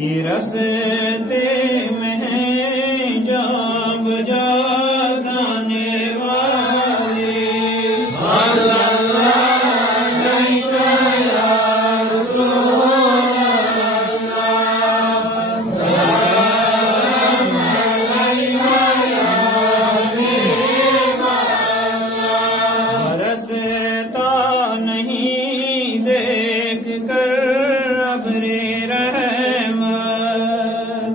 कि रस्ते में जाग जाने वाले बरसता नहीं देख कर अब्रे रहमत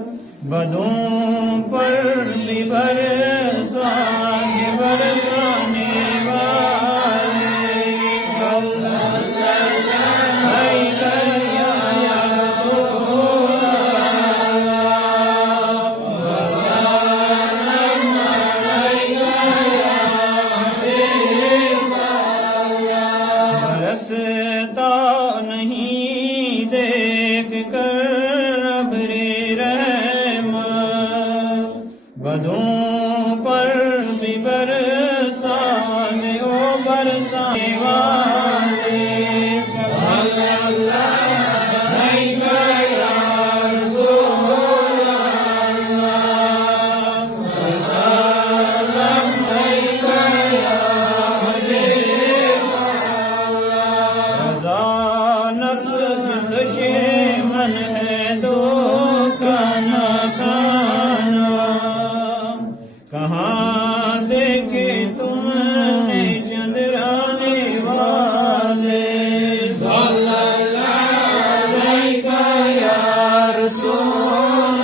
बदों पर भी बरसाने वाले बरसता नहीं देख कर अब्रे रहमत बदों पर भी बरसाने ओ बरसाने वाले रज़ानत दुश्मन है दो खाना कहाँ देखे तुमने चंद्राने वाले सल्लल्लाहु अलैहि या रसूल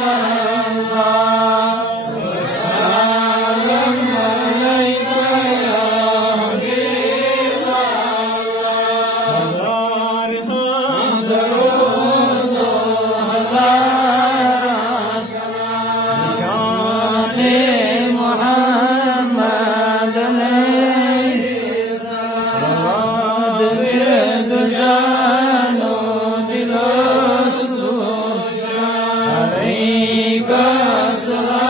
अल्लाह सलाम अलैका या हबीब अल्लाह हजार हमद दो हजार शाने मोहम्मद विरद जानो दिलो अलैका सलाम